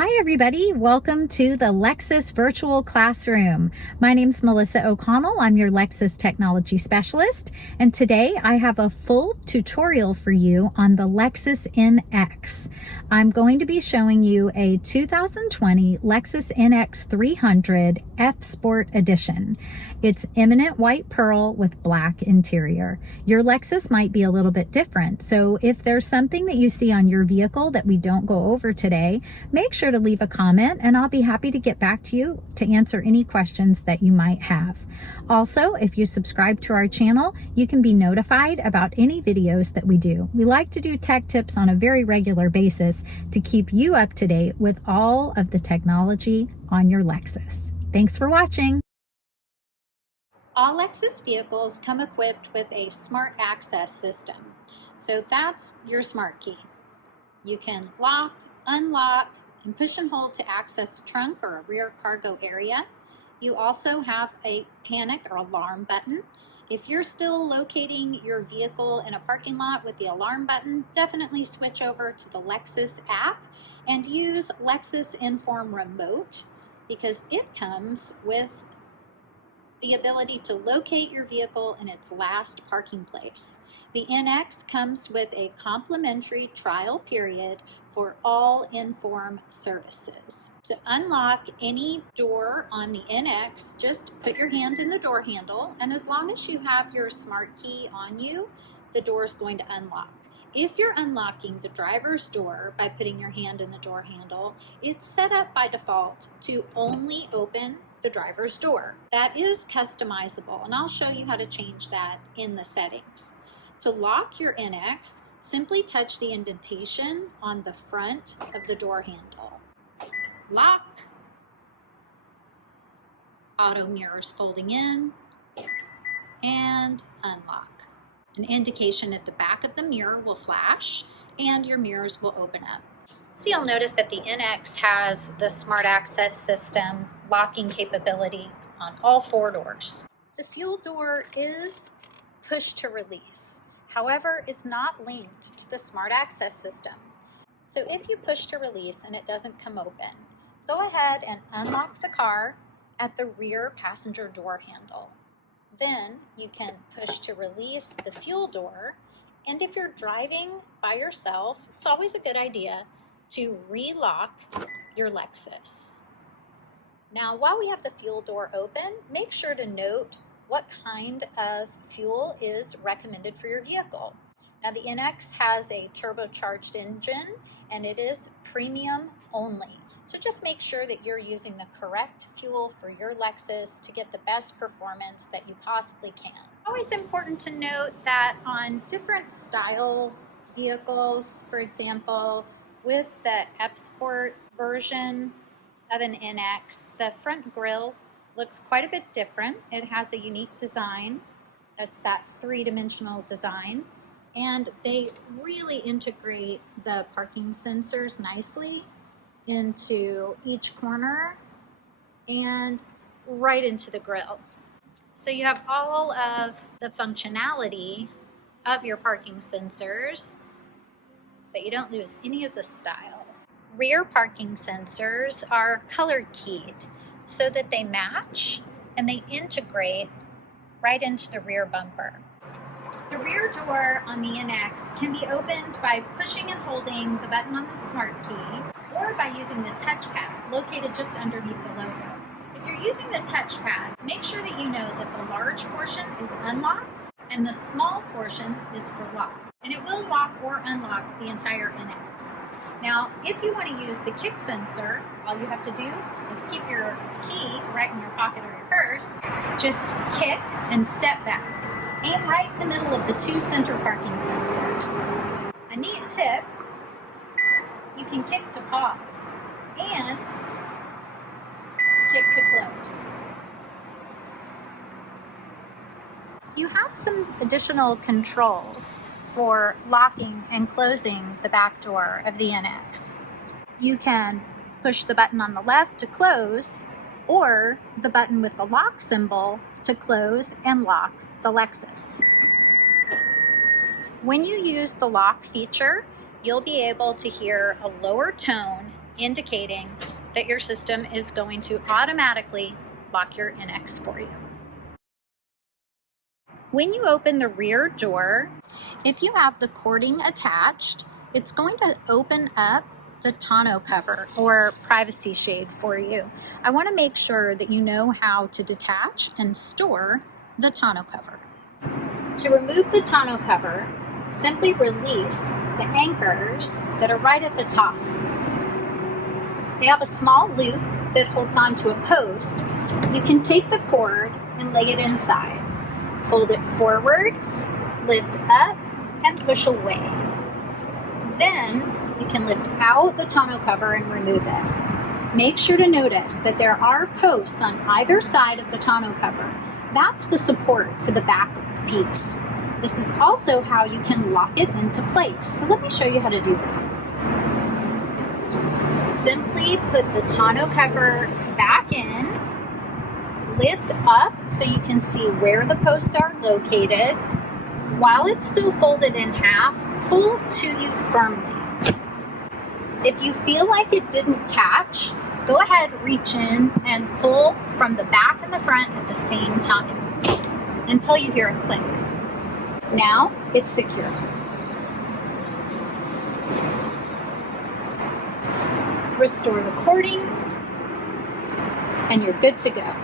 Hi everybody, welcome to the Lexus Virtual Classroom. My name's Melissa O'Connell, I'm your Lexus Technology Specialist, and today I have a full tutorial for you on the Lexus NX. I'm going to be showing you a 2020 Lexus NX 300 F Sport Edition. It's eminent white pearl with black interior. Your Lexus might be a little bit different, so if there's something that you see on your vehicle that we don't go over today, make sure to leave a comment and I'll be happy to get back to you to answer any questions that you might have. Also, if you subscribe to our channel, you can be notified about any videos that we do. We like to do tech tips on a very regular basis to keep you up to date with all of the technology on your Lexus. Thanks for watching. All Lexus vehicles come equipped with a smart access system. So that's your smart key. You can lock, unlock, and push and hold to access a trunk or a rear cargo area. You also have a panic or alarm button. If you're still locating your vehicle in a parking lot with the alarm button, definitely switch over to the Lexus app and use Lexus Enform Remote because it comes with the ability to locate your vehicle in its last parking place. The NX comes with a complimentary trial period for all Enform services. To unlock any door on the NX, just put your hand in the door handle, and as long as you have your smart key on you, the door is going to unlock. If you're unlocking the driver's door by putting your hand in the door handle, it's set up by default to only open the driver's door. That is customizable, and I'll show you how to change that in the settings. To lock your NX, simply touch the indentation on the front of the door handle. Lock. Auto mirrors folding in, and unlock. An indication at the back of the mirror will flash, and your mirrors will open up. So you'll notice that the NX has the smart access system locking capability on all four doors. The fuel door is push to release. However, it's not linked to the smart access system. So if you push to release and it doesn't come open, go ahead and unlock the car at the rear passenger door handle. Then you can push to release the fuel door. And if you're driving by yourself, it's always a good idea to relock your Lexus. Now, while we have the fuel door open, make sure to note what kind of fuel is recommended for your vehicle. Now, the NX has a turbocharged engine and it is premium only. So just make sure that you're using the correct fuel for your Lexus to get the best performance that you possibly can. Always important to note that on different style vehicles, for example, with the F Sport version of an NX, the front grille looks quite a bit different. It has a unique design. That's that three-dimensional design. And they really integrate the parking sensors nicely into each corner and right into the grille. So you have all of the functionality of your parking sensors, but you don't lose any of the style. Rear parking sensors are color keyed so that they match and they integrate right into the rear bumper. The rear door on the NX can be opened by pushing and holding the button on the smart key or by using the touchpad located just underneath the logo. If you're using the touchpad, make sure that you know that the large portion is unlock and the small portion is for lock. And it will lock or unlock the entire NX. Now, if you want to use the kick sensor, all you have to do is keep your key right in your pocket or your purse, just kick and step back. Aim right in the middle of the two center parking sensors. A neat tip, you can kick to pause and kick to close. You have some additional controls for locking and closing the back door of the NX. You can push the button on the left to close, or the button with the lock symbol to close and lock the Lexus. When you use the lock feature, you'll be able to hear a lower tone indicating that your system is going to automatically lock your NX for you. When you open the rear door, if you have the cording attached, it's going to open up the tonneau cover or privacy shade for you. I want to make sure that you know how to detach and store the tonneau cover. To remove the tonneau cover, simply release the anchors that are right at the top. They have a small loop that holds onto a post. You can take the cord and lay it inside. Fold it forward, lift up, and push away. Then you can lift out the tonneau cover and remove it. Make sure to notice that there are posts on either side of the tonneau cover. That's the support for the back of the piece. This is also how you can lock it into place. So let me show you how to do that. Simply put the tonneau cover back in, lift up so you can see where the posts are located. While it's still folded in half, pull to you firmly. If you feel like it didn't catch, go ahead, reach in and pull from the back and the front at the same time until you hear a click. Now it's secure. Restore the cording and you're good to go.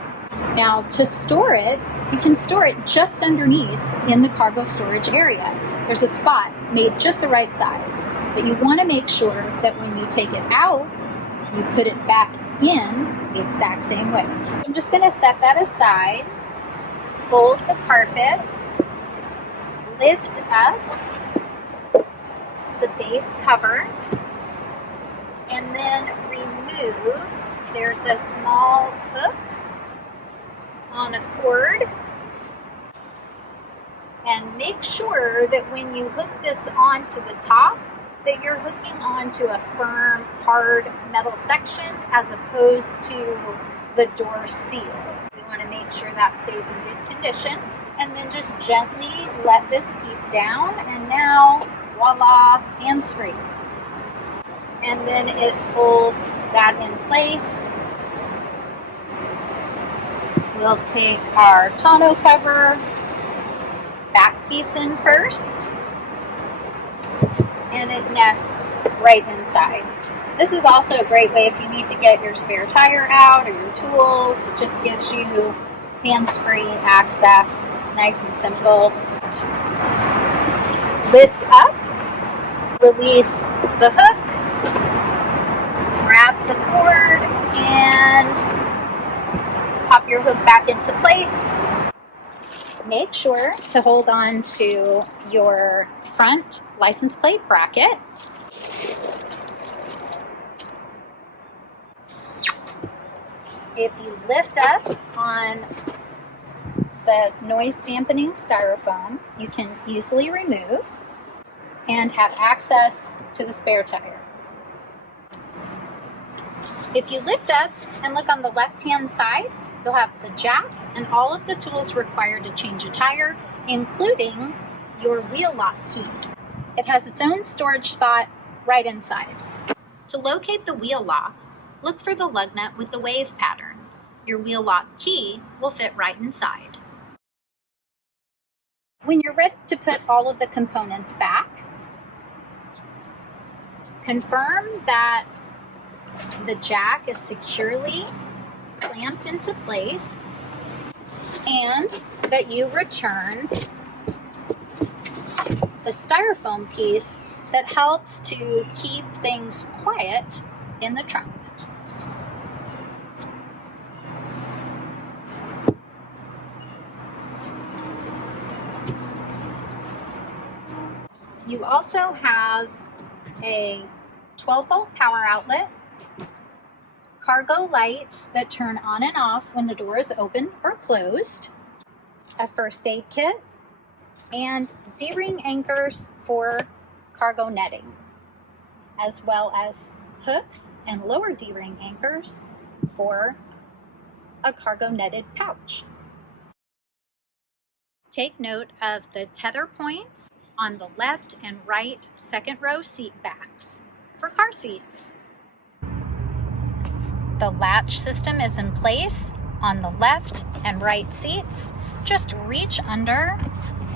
Now to store it, you can store it just underneath in the cargo storage area. There's a spot made just the right size, but you want to make sure that when you take it out, you put it back in the exact same way. I'm just going to set that aside, fold the carpet, lift up the base cover, and then remove. There's a small hook on a cord, and make sure that when you hook this onto the top that you're hooking onto a firm, hard metal section as opposed to the door seal. We want to make sure that stays in good condition, and then just gently let this piece down, and now voila, hands free. And then it holds that in place. We'll take our tonneau cover, back piece in first, and it nests right inside. This is also a great way if you need to get your spare tire out or your tools. It just gives you hands-free access, nice and simple. Lift up, release the hook, grab the cord, and pop your hook back into place. Make sure to hold on to your front license plate bracket. If you lift up on the noise dampening styrofoam, you can easily remove and have access to the spare tire. If you lift up and look on the left-hand side, you'll have the jack and all of the tools required to change a tire, including your wheel lock key. It has its own storage spot right inside. To locate the wheel lock, look for the lug nut with the wave pattern. Your wheel lock key will fit right inside. When you're ready to put all of the components back, confirm that the jack is securely clamped into place and that you return the styrofoam piece that helps to keep things quiet in the trunk. You also have a 12-volt power outlet, cargo lights that turn on and off when the door is open or closed, a first aid kit, and D-ring anchors for cargo netting, as well as hooks and lower D-ring anchors for a cargo netted pouch. Take note of the tether points on the left and right second row seat backs for car seats. the latch system is in place on the left and right seats, just reach under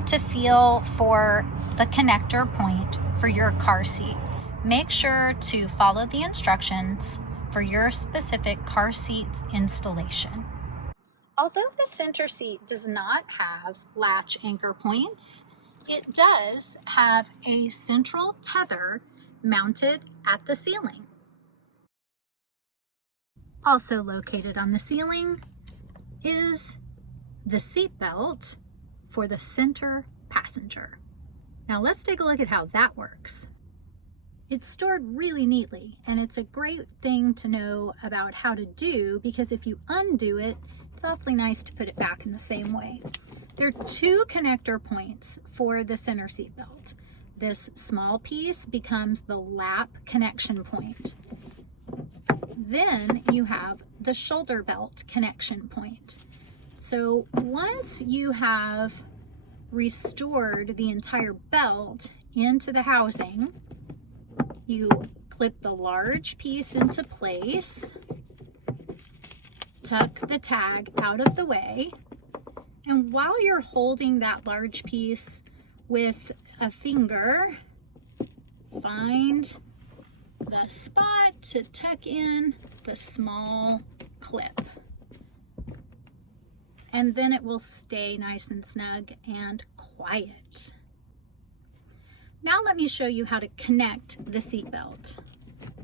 to feel for the connector point for your car seat. Make sure to follow the instructions for your specific car seat's installation. Although the center seat does not have latch anchor points, it does have a central tether mounted at the ceiling. Also located on the ceiling is the seat belt for the center passenger. Now let's take a look at how that works. It's stored really neatly, and it's a great thing to know about how to do, because if you undo it, it's awfully nice to put it back in the same way. There are two connector points for the center seat belt. This small piece becomes the lap connection point. Then you have the shoulder belt connection point. So once you have restored the entire belt into the housing, you clip the large piece into place, tuck the tag out of the way, and while you're holding that large piece with a finger, find the spot to tuck in the small clip. And then it will stay nice and snug and quiet. Now let me show you how to connect the seat belt.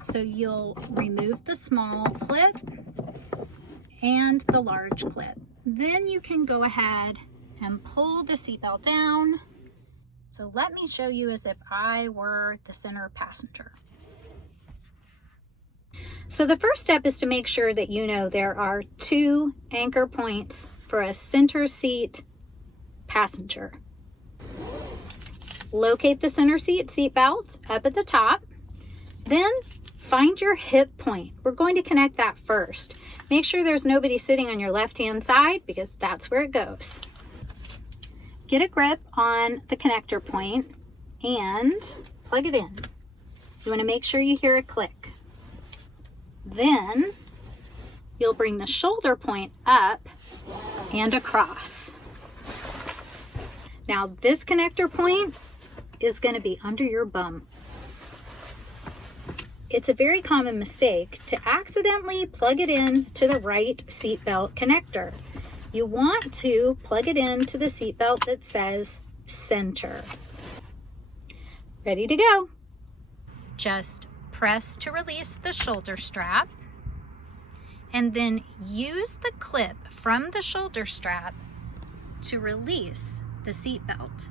So you'll remove the small clip and the large clip. Then you can go ahead and pull the seat belt down. So let me show you as if I were the center passenger. So the first step is to make sure that you know there are two anchor points for a center seat passenger. Locate the center seat belt up at the top. Then find your hip point. We're going to connect that first. Make sure there's nobody sitting on your left-hand side, because that's where it goes. Get a grip on the connector point and plug it in. You want to make sure you hear a click. Then you'll bring the shoulder point up and across. Now this connector point is going to be under your bum. It's a very common mistake to accidentally plug it in to the right seatbelt connector. You want to plug it into the seatbelt that says center. Ready to go. Just press to release the shoulder strap, and then use the clip from the shoulder strap to release the seatbelt.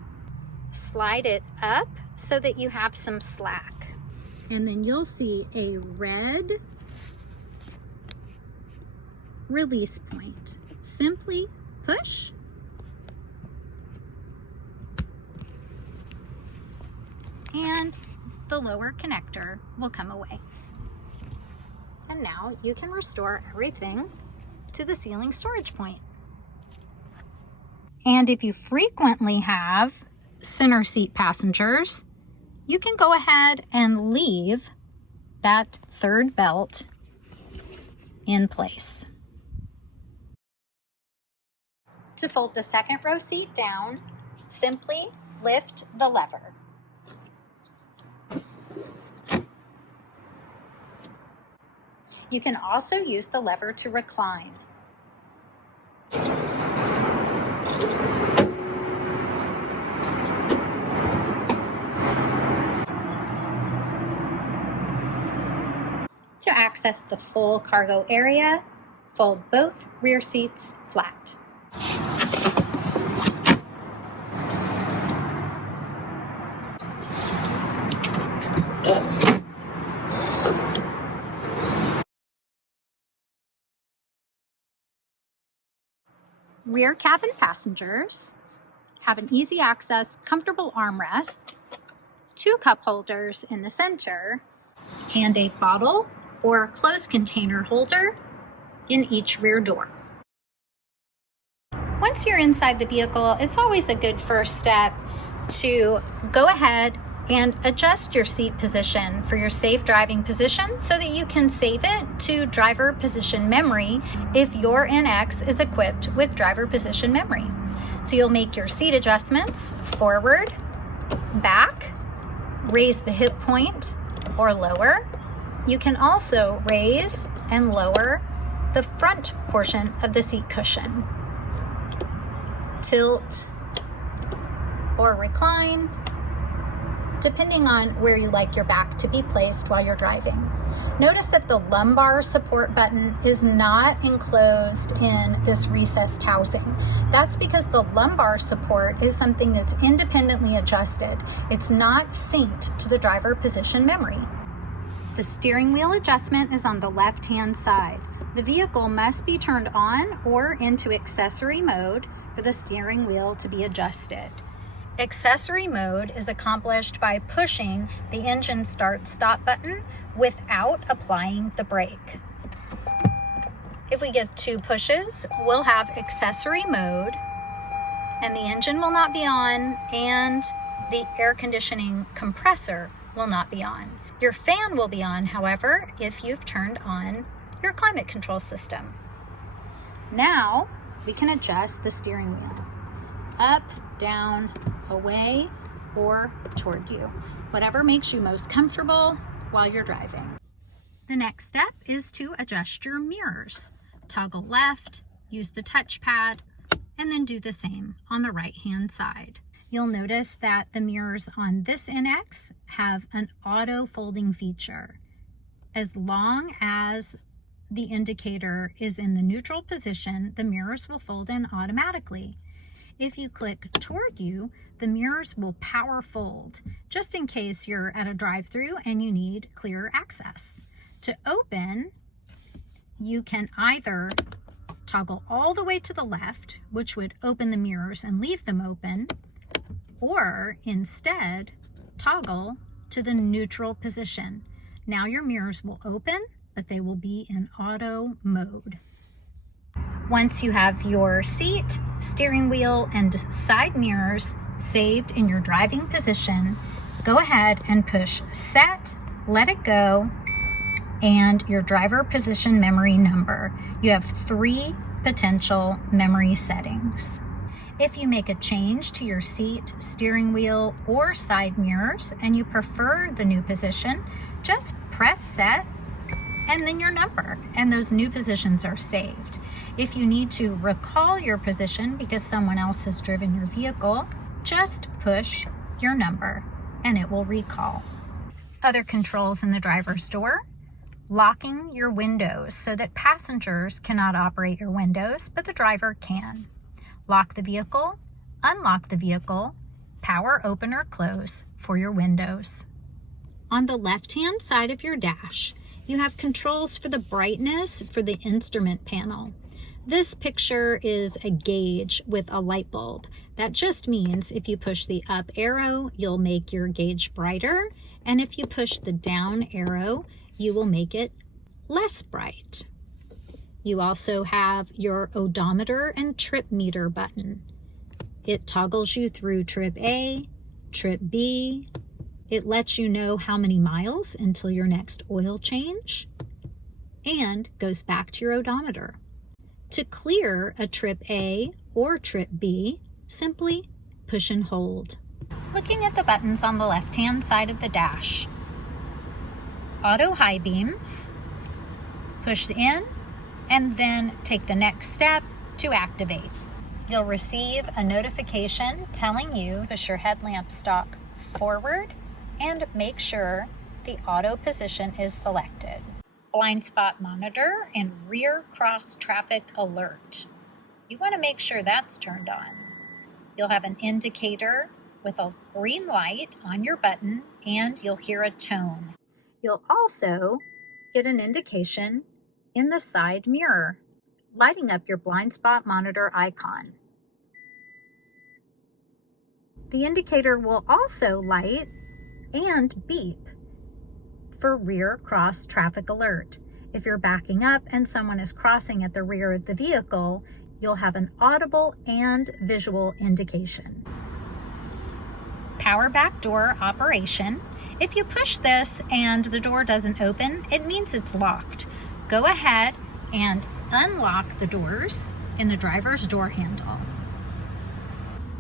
Slide it up so that you have some slack, and then you'll see a red release point. Simply push and the lower connector will come away. And now you can restore everything to the ceiling storage point. And if you frequently have center seat passengers, you can go ahead and leave that third belt in place. To fold the second row seat down, simply lift the lever. You can also use the lever to recline. To access the full cargo area, fold both rear seats flat. Rear cabin passengers have an easy access, comfortable armrest, 2 cup holders in the center, and a bottle or clothes container holder in each rear door. Once you're inside the vehicle, it's always a good first step to go ahead and adjust your seat position for your safe driving position so that you can save it to driver position memory if your NX is equipped with driver position memory. So you'll make your seat adjustments forward, back, raise the hip point or lower. You can also raise and lower the front portion of the seat cushion, tilt or recline, depending on where you like your back to be placed while you're driving. Notice that the lumbar support button is not enclosed in this recessed housing. That's because the lumbar support is something that's independently adjusted. It's not synced to the driver position memory. The steering wheel adjustment is on the left-hand side. The vehicle must be turned on or into accessory mode for the steering wheel to be adjusted. Accessory mode is accomplished by pushing the engine start-stop button without applying the brake. If we give 2 pushes, we'll have accessory mode, and the engine will not be on, and the air conditioning compressor will not be on. Your fan will be on, however, if you've turned on your climate control system. Now we can adjust the steering wheel up, down, away, or toward you, whatever makes you most comfortable while you're driving. The next step is to adjust your mirrors. Toggle left, use the touchpad, and then do the same on the right-hand side. You'll notice that the mirrors on this NX have an auto folding feature. As long as the indicator is in the neutral position, the mirrors will fold in automatically. If you click toward you, the mirrors will power fold, just in case you're at a drive-through and you need clear access. To open, you can either toggle all the way to the left, which would open the mirrors and leave them open, or instead toggle to the neutral position. Now your mirrors will open, but they will be in auto mode. Once you have your seat, steering wheel, and side mirrors saved in your driving position, go ahead and push set, let it go, and your driver position memory number. You have 3 potential memory settings. If you make a change to your seat, steering wheel, or side mirrors, and you prefer the new position, just press set and then your number, and those new positions are saved. If you need to recall your position because someone else has driven your vehicle, just push your number and it will recall. Other controls in the driver's door: locking your windows so that passengers cannot operate your windows, but the driver can. Lock the vehicle, unlock the vehicle, power open or close for your windows. On the left-hand side of your dash, you have controls for the brightness for the instrument panel. This picture is a gauge with a light bulb. That just means if you push the up arrow, you'll make your gauge brighter, and if you push the down arrow, you will make it less bright. You also have your odometer and trip meter button. It toggles you through trip A, trip B. It lets you know how many miles until your next oil change, and goes back to your odometer. To clear a trip A or trip B, simply push and hold. Looking at the buttons on the left-hand side of the dash, auto high beams, push in, and then take the next step to activate. You'll receive a notification telling you to push your headlamp stalk forward and make sure the auto position is selected. Blind spot monitor and rear cross traffic alert. You want to make sure that's turned on. You'll have an indicator with a green light on your button, and you'll hear a tone. You'll also get an indication in the side mirror, lighting up your blind spot monitor icon. The indicator will also light and beep for rear cross traffic alert. If you're backing up and someone is crossing at the rear of the vehicle, you'll have an audible and visual indication. power back door operation. If you push this and the door doesn't open, it means it's locked. Go ahead and unlock the doors in the driver's door handle.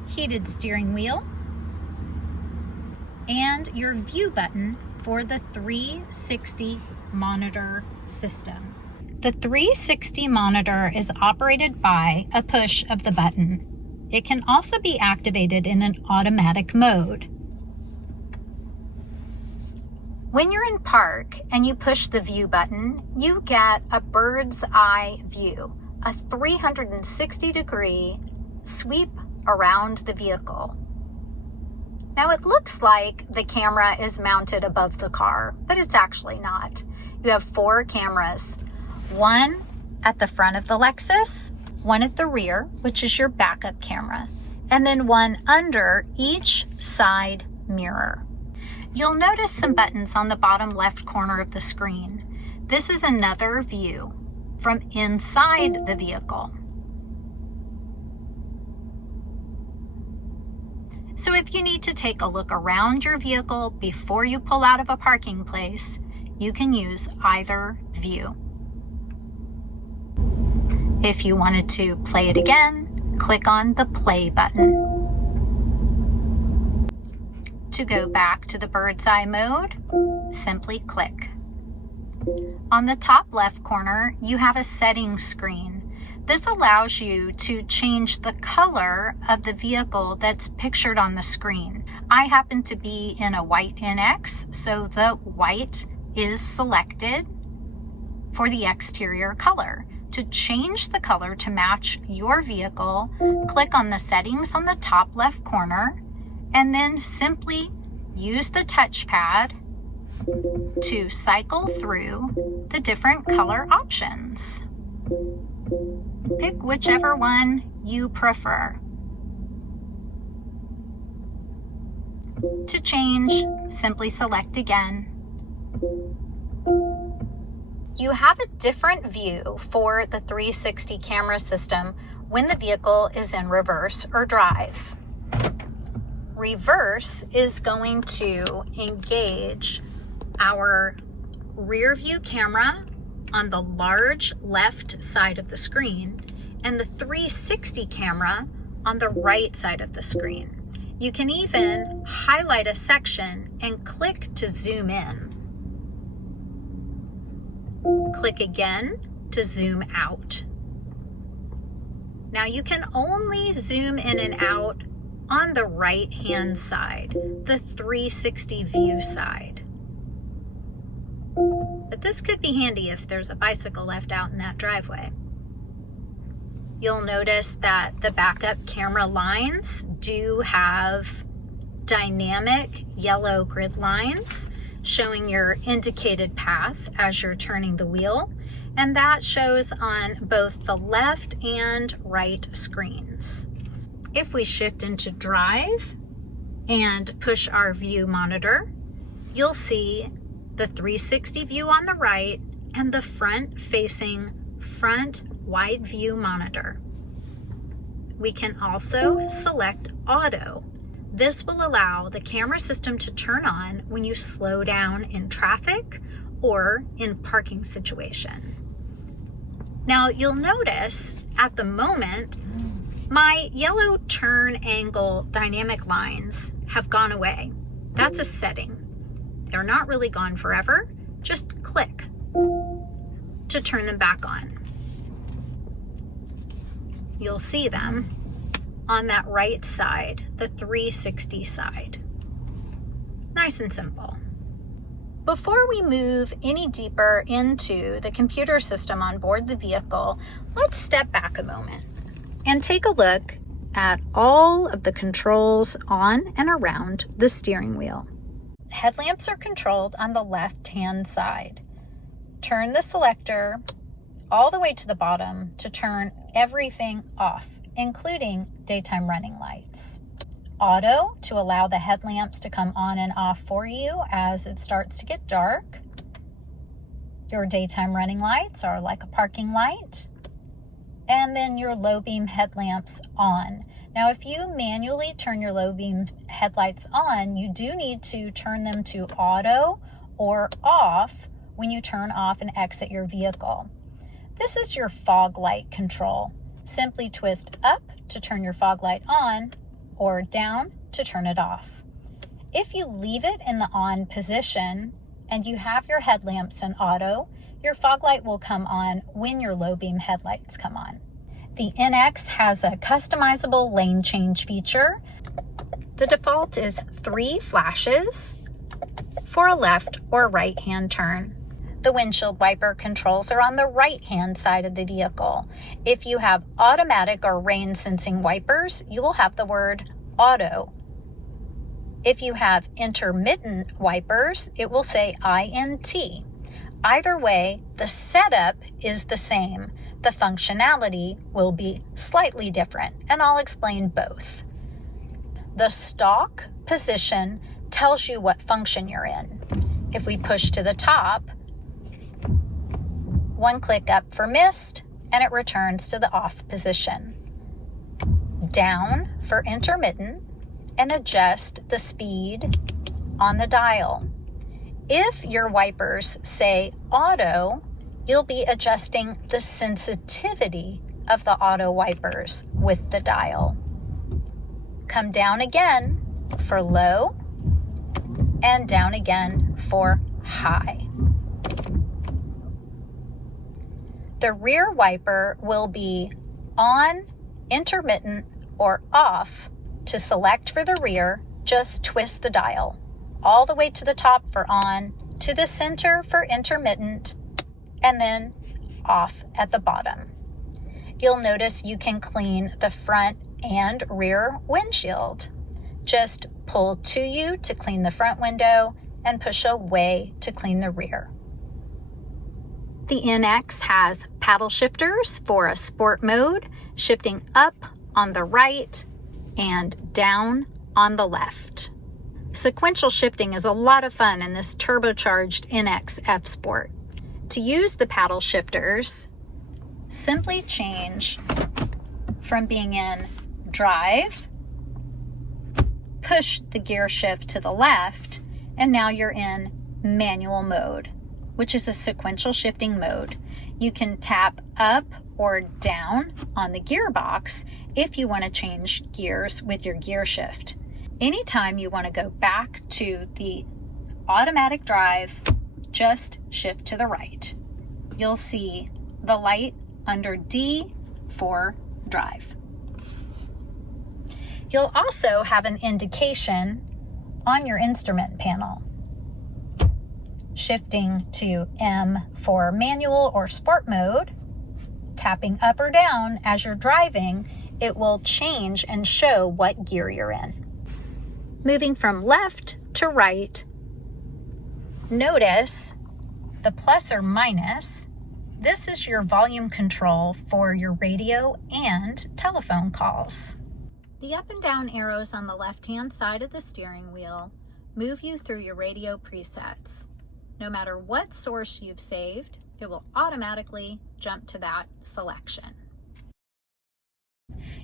Heated steering wheel, and your view button for the 360 monitor system. The 360 monitor is operated by a push of the button. It can also be activated in an automatic mode. When you're in park and you push the view button, you get a bird's eye view, a 360-degree sweep around the vehicle. Now it looks like the camera is mounted above the car, but it's actually not. You have 4 cameras, one at the front of the Lexus, one at the rear, which is your backup camera, and then one under each side mirror. You'll notice some buttons on the bottom left corner of the screen. This is another view from inside the vehicle. So if you need to take a look around your vehicle before you pull out of a parking place, you can use either view. If you wanted to play it again, click on the play button. To go back to the bird's eye mode, simply click. On the top left corner, you have a settings screen. This allows you to change the color of the vehicle that's pictured on the screen. I happen to be in a white NX, so the white is selected for the exterior color. To change the color to match your vehicle, click on the settings on the top left corner and then simply use the touchpad to cycle through the different color options. Pick whichever one you prefer. To change, simply select again. You have a different view for the 360 camera system when the vehicle is in reverse or drive. Reverse is going to engage our rear view camera on the large left side of the screen and the 360 camera on the right side of the screen. You can even highlight a section and click to zoom in. Click again to zoom out. Now you can only zoom in and out on the right hand side, the 360 view side. But this could be handy if there's a bicycle left out in that driveway. You'll notice that the backup camera lines do have dynamic yellow grid lines showing your indicated path as you're turning the wheel, and that shows on both the left and right screens. If we shift into drive and push our view monitor, you'll see the 360 view on the right and the front-facing front wide view monitor. We can also select auto. This will allow the camera system to turn on when you slow down in traffic or in parking situation. Now you'll notice at the moment, my yellow turn angle dynamic lines have gone away. That's a setting. They're not really gone forever. Just click to turn them back on. You'll see them on that right side, the 360 side. Nice and simple. Before we move any deeper into the computer system on board the vehicle, let's step back a moment and take a look at all of the controls on and around the steering wheel. Headlamps are controlled on the left-hand side. Turn the selector all the way to the bottom to turn everything off, including daytime running lights. Auto to allow the headlamps to come on and off for you as it starts to get dark. Your daytime running lights are like a parking light. And then your low beam headlamps on. Now, if you manually turn your low beam headlights on, you do need to turn them to auto or off when you turn off and exit your vehicle. This is your fog light control. Simply twist up to turn your fog light on or down to turn it off. If you leave it in the on position and you have your headlamps in auto, your fog light will come on when your low beam headlights come on. The NX has a customizable lane change feature. The default is 3 flashes for a left or right hand turn. The windshield wiper controls are on the right hand side of the vehicle. If you have automatic or rain sensing wipers, you will have the word auto. If you have intermittent wipers, it will say INT. Either way, the setup is the same. The functionality will be slightly different, and I'll explain both. The stock position tells you what function you're in. If we push to the top, 1 click up for mist, and it returns to the off position. Down for intermittent, and adjust the speed on the dial. If your wipers say auto, you'll be adjusting the sensitivity of the auto wipers with the dial. Come down again for low, and down again for high. The rear wiper will be on, intermittent, or off. To select for the rear, just twist the dial all the way to the top for on, to the center for intermittent, and then off at the bottom. You'll notice you can clean the front and rear windshield. Just pull to you to clean the front window and push away to clean the rear. The NX has paddle shifters for a sport mode, shifting up on the right and down on the left. Sequential shifting is a lot of fun in this turbocharged NX F Sport. To use the paddle shifters, simply change from being in drive, push the gear shift to the left, and now you're in manual mode, which is a sequential shifting mode. You can tap up or down on the gearbox if you want to change gears with your gear shift. Anytime you want to go back to the automatic drive, just shift to the right. You'll see the light under D for drive. You'll also have an indication on your instrument panel. Shifting to M for manual or sport mode, tapping up or down as you're driving, it will change and show what gear you're in. Moving from left to right, notice the plus or minus. This is your volume control for your radio and telephone calls. The up and down arrows on the left-hand side of the steering wheel move you through your radio presets. No matter what source you've saved, it will automatically jump to that selection.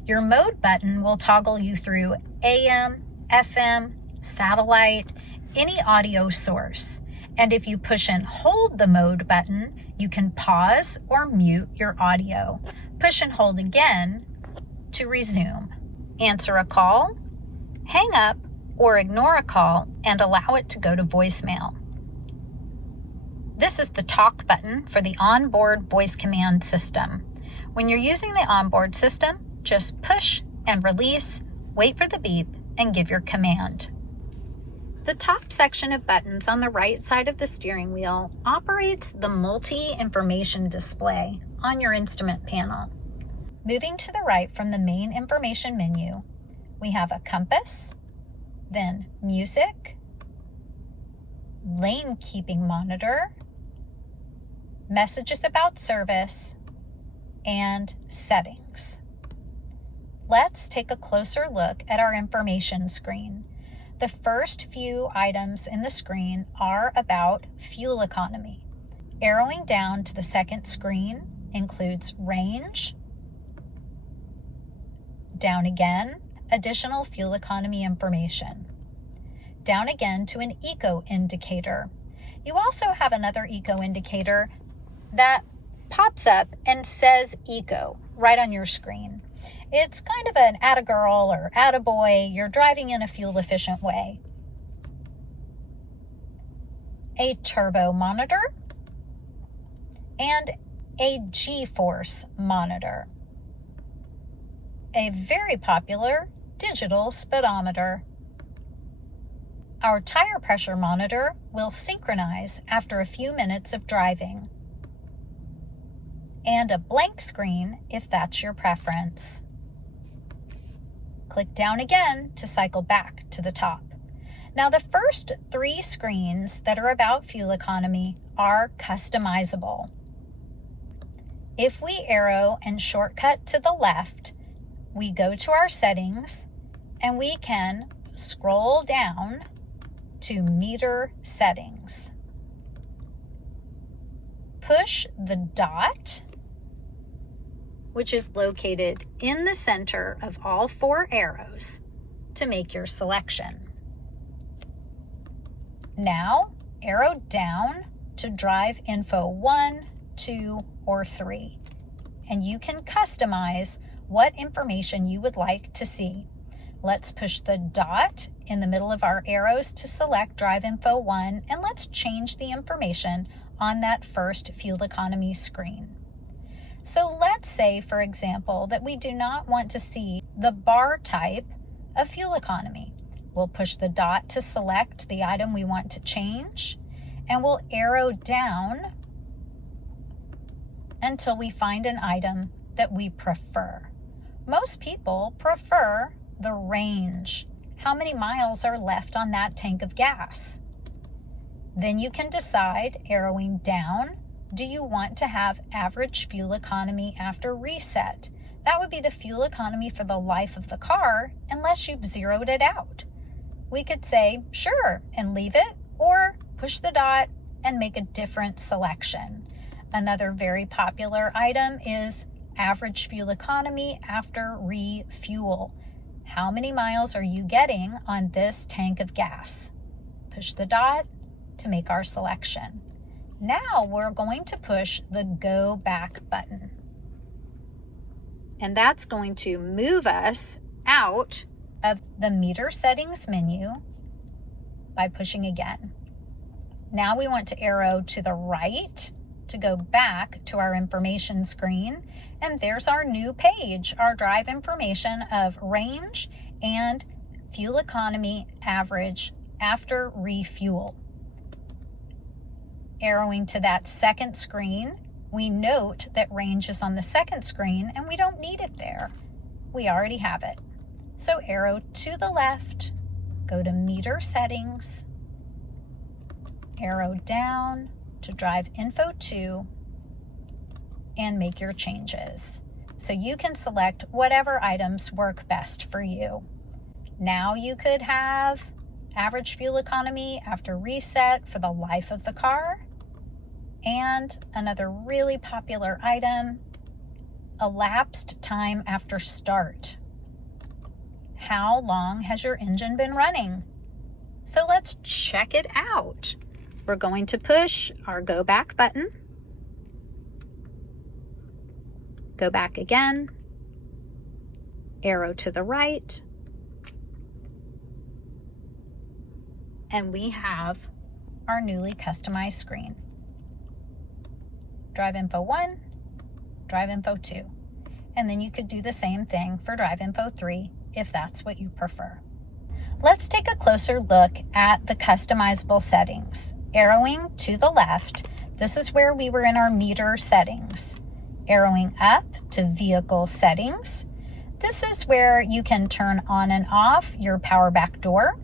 Your mode button will toggle you through AM, FM, satellite, any audio source. And if you push and hold the mode button, you can pause or mute your audio. Push and hold again to resume. Answer a call, hang up, or ignore a call and allow it to go to voicemail. This is the talk button for the onboard voice command system. When you're using the onboard system, just push and release, wait for the beep, and give your command. The top section of buttons on the right side of the steering wheel operates the multi-information display on your instrument panel. Moving to the right from the main information menu, we have a compass, then music, lane keeping monitor, messages about service, and settings. Let's take a closer look at our information screen. The first few items in the screen are about fuel economy. Arrowing down to the second screen includes range, Down again, additional fuel economy information. Down again to an eco indicator. You also have another eco indicator that pops up and says eco right on your screen. It's kind of an atta girl or atta boy, you're driving in a fuel efficient way. A turbo monitor and a G-force monitor. A very popular digital speedometer. Our tire pressure monitor will synchronize after a few minutes of driving. And a blank screen if that's your preference. Click down again to cycle back to the top. Now the first 3 screens that are about fuel economy are customizable. If we arrow and shortcut to the left, we go to our settings and we can scroll down to meter settings. Push the dot, which is located in the center of all 4 arrows, to make your selection. Now, arrow down to drive info 1, 2, or 3, and you can customize what information you would like to see. Let's push the dot in the middle of our arrows to select drive info 1, and let's change the information on that first fuel economy screen. So let's say, for example, that we do not want to see the bar type of fuel economy. We'll push the dot to select the item we want to change, and we'll arrow down until we find an item that we prefer. Most people prefer the range. How many miles are left on that tank of gas? Then you can decide, arrowing down, do you want to have average fuel economy after reset? That would be the fuel economy for the life of the car unless you've zeroed it out. We could say, sure, and leave it, or push the dot and make a different selection. Another very popular item is average fuel economy after refuel. How many miles are you getting on this tank of gas? Push the dot to make our selection. Now we're going to push the go back button. And that's going to move us out of the meter settings menu by pushing again. Now we want to arrow to the right to go back to our information screen, and there's our new page, our drive information of range and fuel economy average after refuel. Arrowing to that second screen, we note that range is on the second screen and we don't need it there. We already have it. So arrow to the left, go to meter settings, arrow down to drive info 2, and make your changes. So you can select whatever items work best for you. Now you could have average fuel economy after reset for the life of the car, and another really popular item, elapsed time after start. How long has your engine been running? So let's check it out. We're going to push our go back button, go back again, arrow to the right, and we have our newly customized screen. Drive info 1, drive info 2. And then you could do the same thing for drive info 3 if that's what you prefer. Let's take a closer look at the customizable settings. Arrowing to the left, this is where we were in our meter settings. Arrowing up to vehicle settings, this is where you can turn on and off your power back door.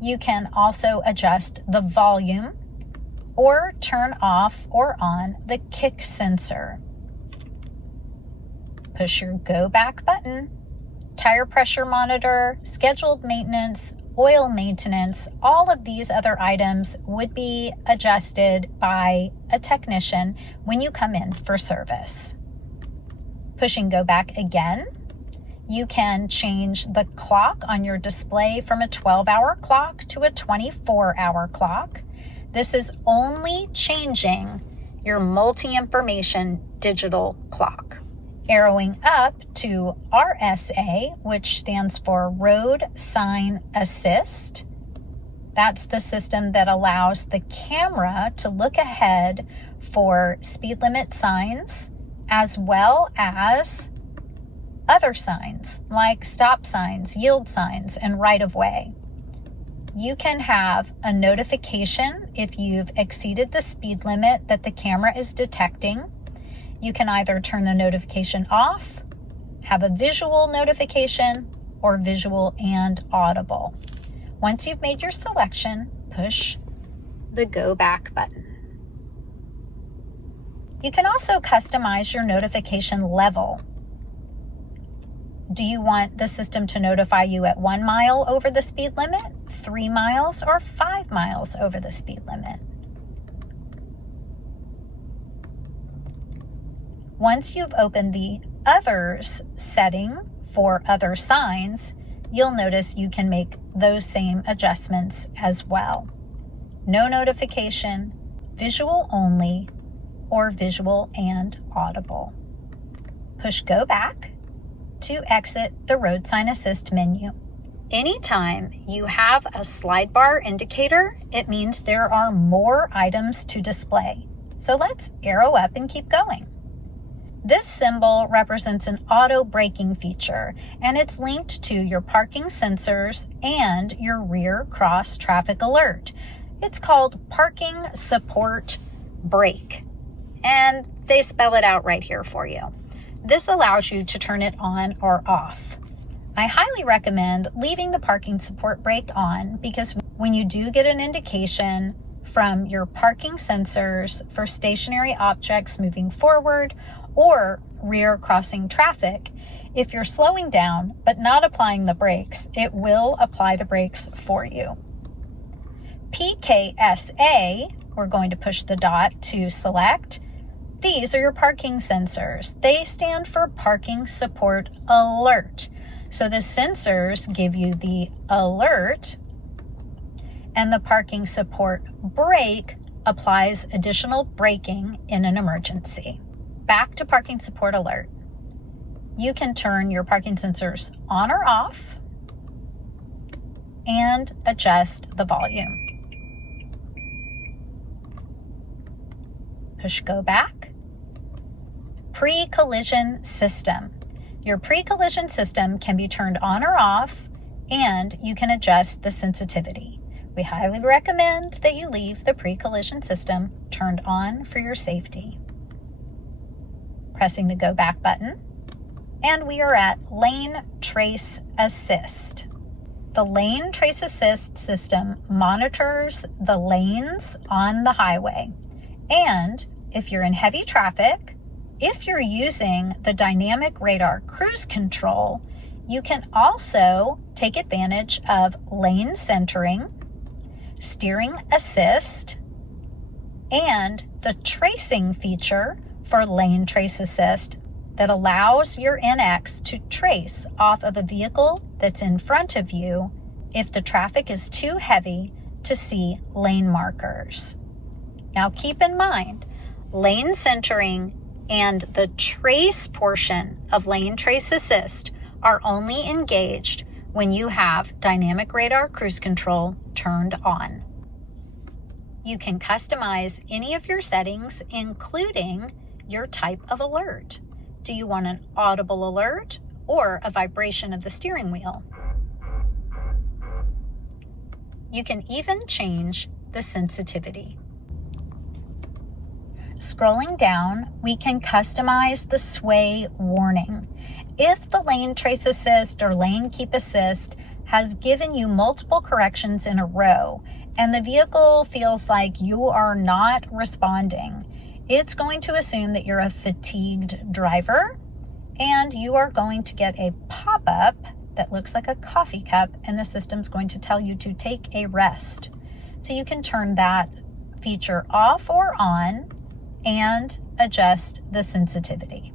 You can also adjust the volume or turn off or on the kick sensor. Push your go back button, tire pressure monitor, scheduled maintenance, oil maintenance, all of these other items would be adjusted by a technician when you come in for service. Pushing go back again, You can change the clock on your display from a 12-hour clock to a 24-hour clock. This is only changing your multi-information digital clock. Arrowing up to RSA, which stands for Road Sign Assist. That's the system that allows the camera to look ahead for speed limit signs, as well as other signs like stop signs, yield signs, and right-of-way. You can have a notification if you've exceeded the speed limit that the camera is detecting. You can either turn the notification off, have a visual notification, or visual and audible. Once you've made your selection, push the Go Back button. You can also customize your notification level. Do you want the system to notify you at 1 mile over the speed limit, 3 miles, or 5 miles over the speed limit? Once you've opened the Others setting for other signs, you'll notice you can make those same adjustments as well. No notification, visual only, or visual and audible. Push Go Back to exit the Road Sign Assist menu. Anytime you have a slide bar indicator, it means there are more items to display. So let's arrow up and keep going. This symbol represents an auto braking feature, and it's linked to your parking sensors and your rear cross traffic alert. It's called Parking Support Brake, and they spell it out right here for you. This allows you to turn it on or off. I highly recommend leaving the parking support brake on, because when you do get an indication from your parking sensors for stationary objects moving forward or rear crossing traffic, if you're slowing down but not applying the brakes, it will apply the brakes for you. PKSA, we're going to push the dot to select. These are your parking sensors. They stand for Parking Support Alert. So the sensors give you the alert, and the parking support brake applies additional braking in an emergency. Back to Parking Support Alert. You can turn your parking sensors on or off and adjust the volume. Push Go Back. Pre-collision system. Your pre-collision system can be turned on or off, and you can adjust the sensitivity. We highly recommend that you leave the pre-collision system turned on for your safety. Pressing the Go Back button, and we are at Lane Trace Assist. The Lane Trace Assist system monitors the lanes on the highway, and if you're in heavy traffic, if you're using the dynamic radar cruise control, you can also take advantage of lane centering, steering assist, and the tracing feature for Lane Trace Assist that allows your NX to trace off of a vehicle that's in front of you if the traffic is too heavy to see lane markers. Now keep in mind, lane centering and the trace portion of Lane Trace Assist are only engaged when you have dynamic radar cruise control turned on. You can customize any of your settings, including your type of alert. Do you want an audible alert or a vibration of the steering wheel? You can even change the sensitivity. Scrolling down, we can customize the sway warning. If the Lane Trace Assist or Lane Keep Assist has given you multiple corrections in a row and the vehicle feels like you are not responding, it's going to assume that you're a fatigued driver, and you are going to get a pop-up that looks like a coffee cup, and the system's going to tell you to take a rest. So you can turn that feature off or on and adjust the sensitivity.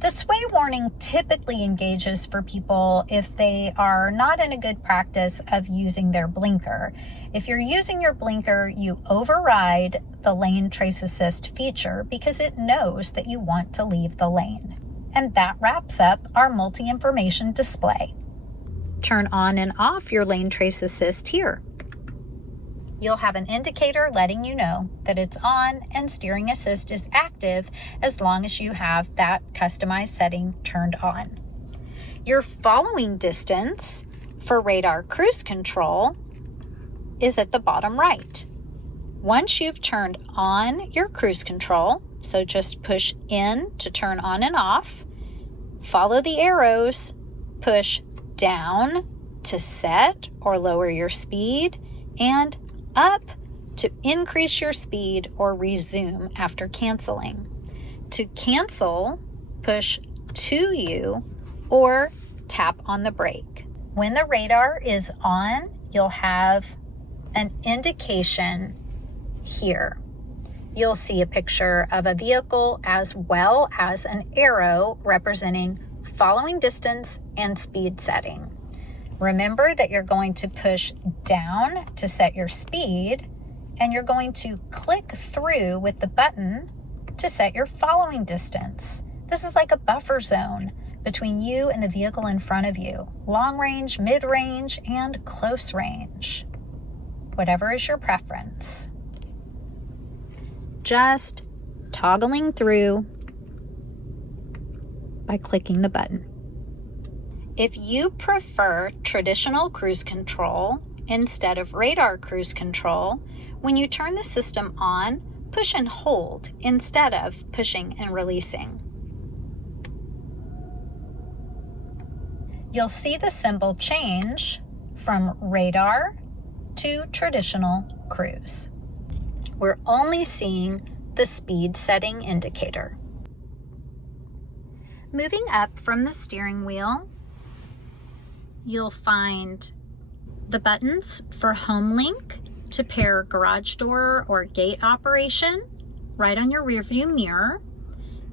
The sway warning typically engages for people if they are not in a good practice of using their blinker. If you're using your blinker, you override the lane trace assist feature because it knows that you want to leave the lane. And that wraps up our multi-information display. Turn on and off your lane trace assist here. You'll have an indicator letting you know that it's on and steering assist is active as long as you have that customized setting turned on. Your following distance for radar cruise control is at the bottom right. Once you've turned on your cruise control, so just push in to turn on and off, follow the arrows, push down to set or lower your speed, and up to increase your speed or resume after canceling. To cancel, push 2U or tap on the brake. When the radar is on, you'll have an indication here. You'll see a picture of a vehicle as well as an arrow representing following distance and speed setting. Remember that you're going to push down to set your speed, and you're going to click through with the button to set your following distance. This is like a buffer zone between you and the vehicle in front of you. Long range, mid range, and close range. Whatever is your preference. Just toggling through by clicking the button. If you prefer traditional cruise control instead of radar cruise control, when you turn the system on, push and hold instead of pushing and releasing. You'll see the symbol change from radar to traditional cruise. We're only seeing the speed setting indicator. Moving up from the steering wheel, you'll find the buttons for HomeLink to pair garage door or gate operation right on your rearview mirror.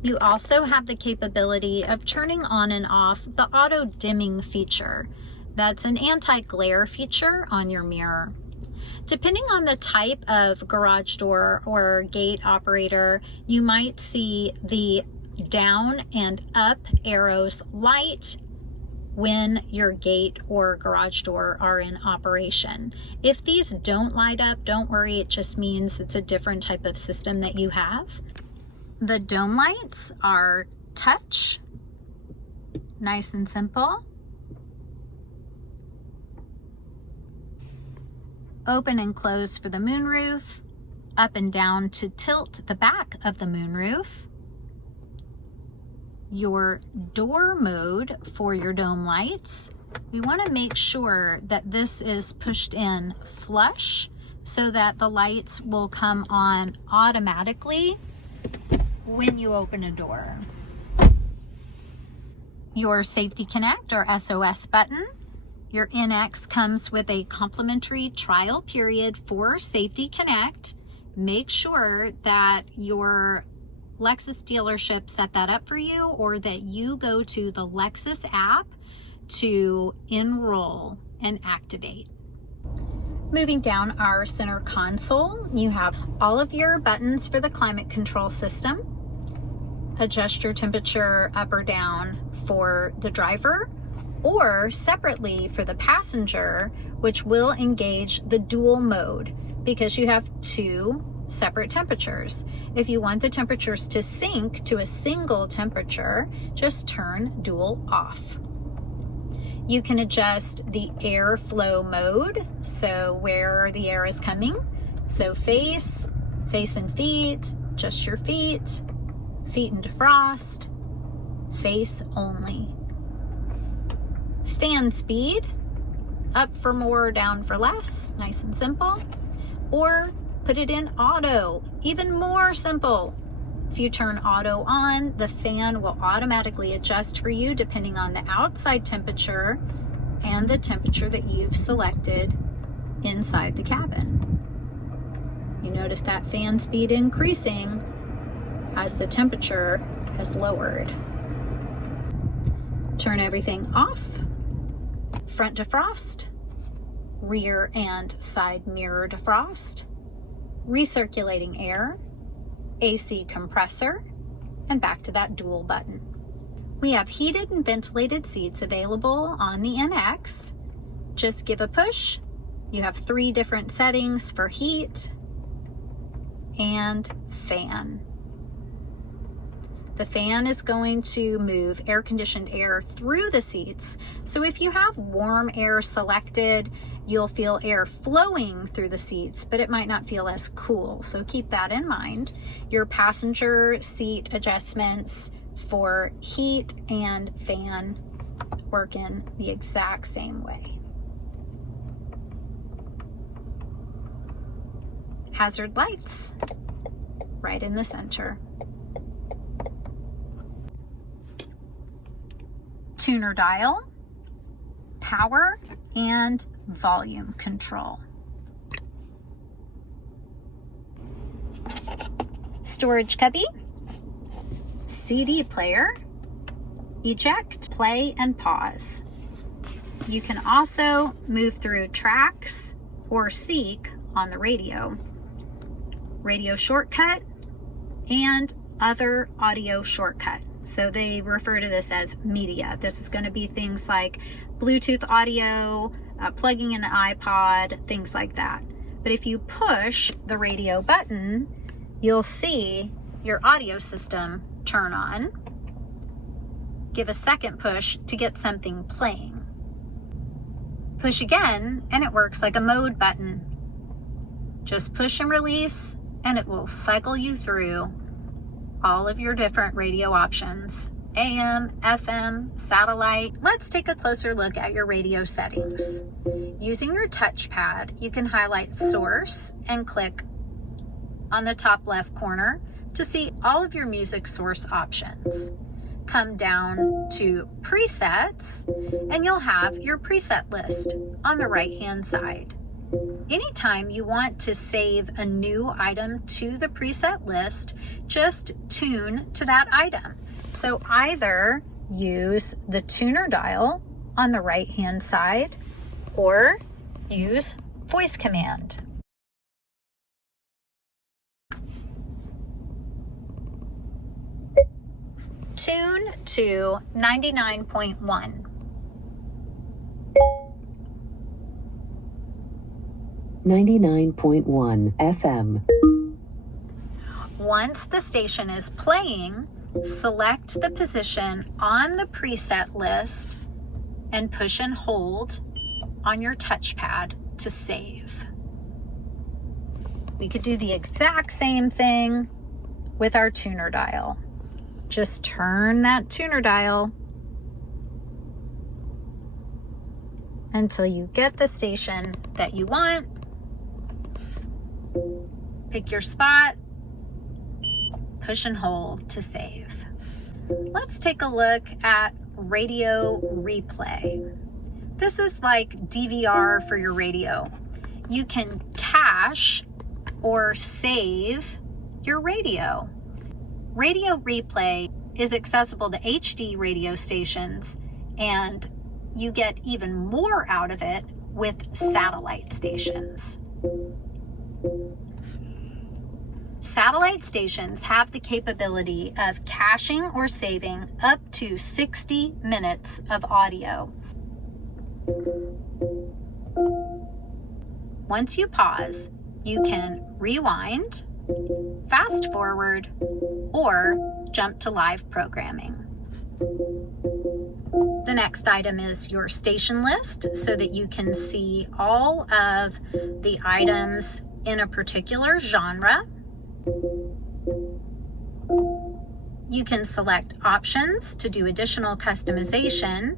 You also have the capability of turning on and off the auto dimming feature. That's an anti-glare feature on your mirror. Depending on the type of garage door or gate operator, you might see the down and up arrows light when your gate or garage door are in operation. If these don't light up, don't worry, it just means it's a different type of system that you have. The dome lights are touch, nice and simple. Open and close for the moonroof, up and down to tilt the back of the moonroof. Your door mode for your dome lights, we want to make sure that this is pushed in flush so that the lights will come on automatically when you open a door. Your Safety Connect or SOS button. Your NX comes with a complimentary trial period for Safety Connect. Make sure that your Lexus dealership set that up for you, or that you go to the Lexus app to enroll and activate. Moving down our center console, you have all of your buttons for the climate control system. Adjust your temperature up or down for the driver, or separately for the passenger, which will engage the dual mode because you have two separate temperatures. If you want the temperatures to sync to a single temperature, just turn dual off. You can adjust the airflow mode, so where the air is coming. So face and feet, just your feet, feet and defrost, face only. Fan speed, up for more, down for less, nice and simple. Or put it in auto, even more simple. If you turn auto on, the fan will automatically adjust for you depending on the outside temperature and the temperature that you've selected inside the cabin. You notice that fan speed increasing as the temperature has lowered. Turn everything off. Front defrost, rear and side mirror defrost, recirculating air, AC compressor, and back to that dual button. We have heated and ventilated seats available on the NX. Just give a push. You have 3 different settings for heat and fan. The fan is going to move air-conditioned air through the seats. So if you have warm air selected, you'll feel air flowing through the seats, but it might not feel as cool. So keep that in mind. Your passenger seat adjustments for heat and fan work in the exact same way. Hazard lights right in the center. Tuner dial, power, and volume control. Storage cubby, CD player, eject, play, and pause. You can also move through tracks or seek on the radio shortcut, and other audio shortcut. So they refer to this as media. This is going to be things like Bluetooth audio, plugging in an iPod, things like that. But if you push the radio button, you'll see your audio system turn on. Give a second push to get something playing. Push again, and it works like a mode button. Just push and release, and it will cycle you through all of your different radio options, AM, FM, satellite. Let's take a closer look at your radio settings. Using your touchpad, you can highlight source and click on the top left corner to see all of your music source options. Come down to presets, and you'll have your preset list on the right-hand side. Anytime you want to save a new item to the preset list, just tune to that item. So either use the tuner dial on the right-hand side or use voice command. Tune to 99.1. FM. Once the station is playing, select the position on the preset list and push and hold on your touchpad to save. We could do the exact same thing with our tuner dial. Just turn that tuner dial until you get the station that you want. Pick your spot, push and hold to save. Let's take a look at radio replay. This is like DVR for your radio. You can cache or save your radio. Radio replay is accessible to HD radio stations, and you get even more out of it with satellite stations. Satellite stations have the capability of caching or saving up to 60 minutes of audio. Once you pause, you can rewind, fast forward, or jump to live programming. The next item is your station list so that you can see all of the items in a particular genre. You can select options to do additional customization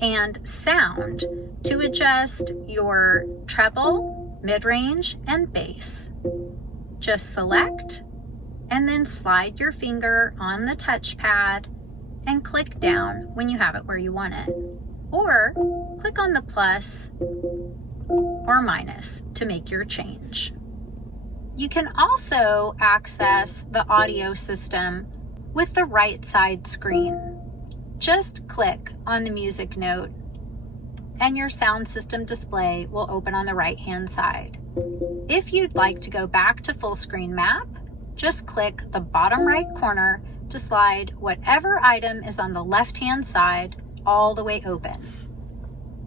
and sound to adjust your treble, mid-range, and bass. Just select and then slide your finger on the touchpad and click down when you have it where you want it. Or click on the plus or minus to make your change. You can also access the audio system with the right side screen. just click on the music note and your sound system display will open on the right-hand side. If you'd like to go back to full screen map, just click the bottom right corner to slide whatever item is on the left-hand side all the way open.